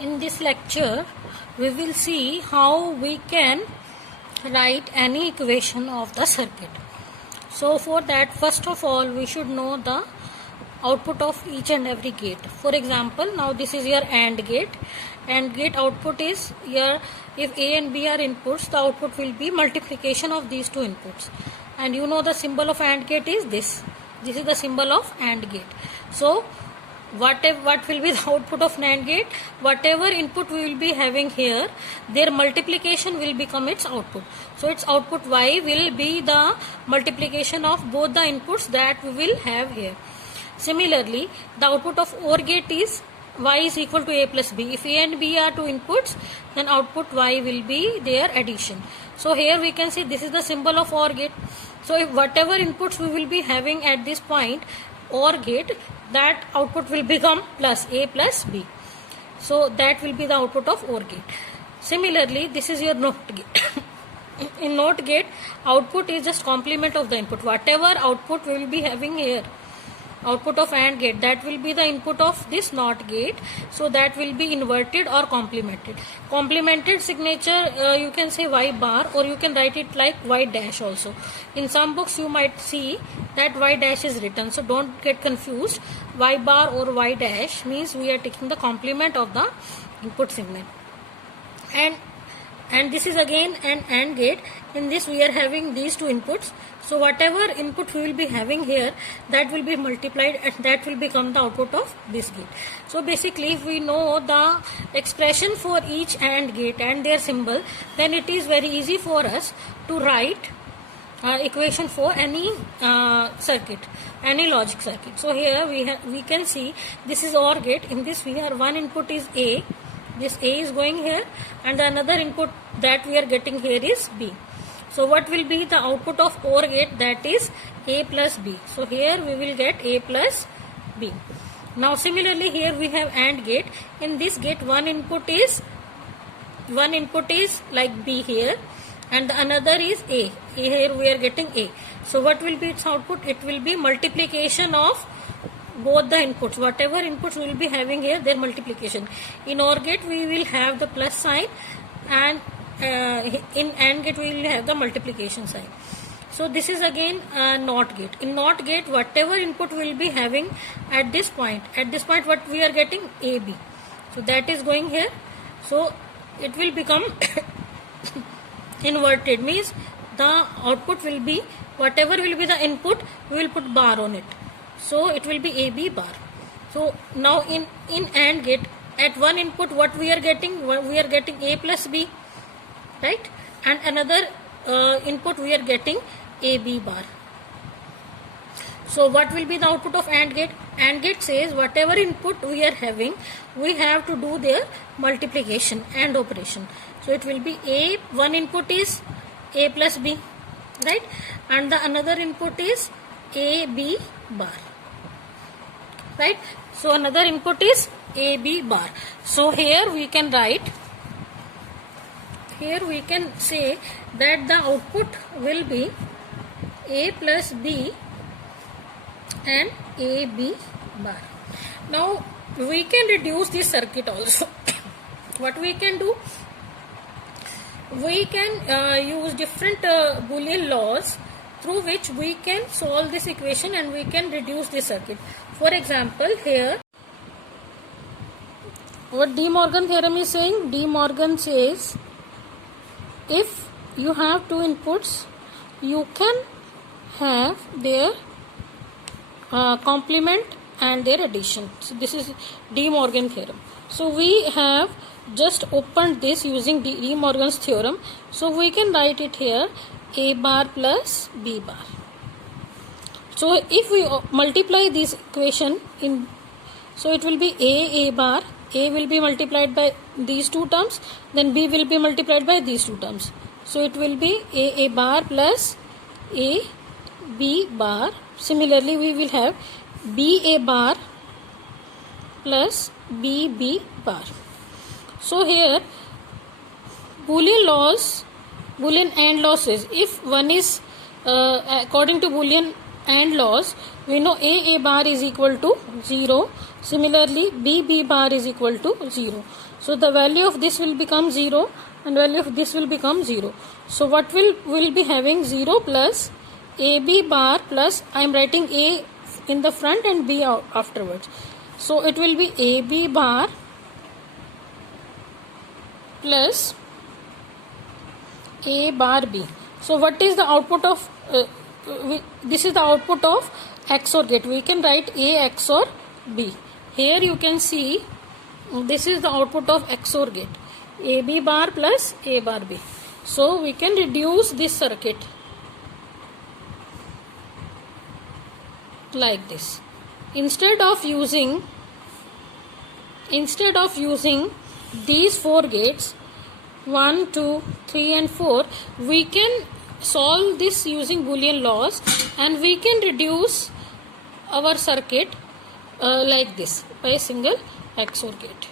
In this lecture, we will see how we can write any equation of the circuit. So for that, first of all, we should know the output of each and every gate. For example, now this is your AND gate. AND gate output is your, if A and B are inputs, the output will be multiplication of these two inputs. And you know the symbol of AND gate is this. This is the symbol of AND gate. So what will be the output of NAND gate? Whatever input we will be having here, their multiplication will become its output. So its output Y will be the multiplication of both the inputs that we will have here. Similarly, the output of OR gate is Y is equal to A plus B. If A and B are two inputs, then output Y will be their addition. So here we can see this is the symbol of OR gate. So if whatever inputs we will be having at this point, OR gate, that output will become plus A plus B. So that will be the output of OR gate. Similarly, this is your NOT gate. In NOT gate, output is just complement of the input. Whatever output we will be having here, output of AND gate, that will be the input of this NOT gate. So that will be inverted or complemented. Complemented signature, you can say Y bar, or you can write it like Y dash also. In some books you might see that Y dash is written, so don't get confused. Y bar or Y dash means we are taking the complement of the input segment. And this is again an AND gate. In this we are having these two inputs. So whatever input we will be having here, that will be multiplied and that will become the output of this gate. So basically, if we know the expression for each AND gate and their symbol, then it is very easy for us to write equation for any circuit, any logic circuit. So here we can see this is OR gate. In this we are one input is A. This A is going here, and the another input that we are getting here is B. So what will be the output of OR gate? That is A plus B. So here we will get A plus B. Now similarly here we have AND gate. In this gate one input is like B here, and the another is A. Here we are getting A. So what will be its output? It will be multiplication of both the inputs. Whatever inputs we will be having here, their multiplication. In OR gate we will have the plus sign, and in AND gate we will have the multiplication sign. So this is again NOT gate. In NOT gate, whatever input we will be having at this point what we are getting? AB. So that is going here. So it will become inverted, means the output will be, whatever will be the input, we will put bar on it. So it will be AB bar. So now in AND gate, at one input what we are getting? We are getting A plus B, right? And another input we are getting AB bar. So what will be the output of AND gate? AND gate says whatever input we are having, we have to do their multiplication and operation. So it will be A, one input is A plus B, right? And the another input is AB bar, right? So another input is AB bar. So here we can write, here we can say that the output will be A plus B and AB bar. Now we can reduce this circuit also. What we can do? We can use different Boolean laws through which we can solve this equation and we can reduce this circuit. For example, here what De Morgan theorem is saying? De Morgan says if you have two inputs, you can have their complement and their addition. So this is De Morgan theorem. So we have just opened this using De Morgan's theorem. So we can write it here, A bar plus B bar. So if we multiply this equation so it will be A bar. A will be multiplied by these two terms, then B will be multiplied by these two terms. So it will be A bar plus A B bar. Similarly, we will have B A bar plus B B bar. So here Boolean AND law says if one is according to Boolean AND laws, we know A bar is equal to 0. Similarly, B bar is equal to 0. So the value of this will become 0 and value of this will become 0. So what will be having 0 plus AB bar plus, I am writing A in the front and B afterwards. So it will be AB bar plus A bar B. So what is the output of this is the output of XOR gate. We can write A XOR B. Here you can see this is the output of XOR gate, AB bar plus A bar B. So we can reduce this circuit like this. Instead of using these 4 gates 1, 2, 3 and 4, we can solve this using Boolean laws, and we can reduce our circuit like this by a single XOR gate.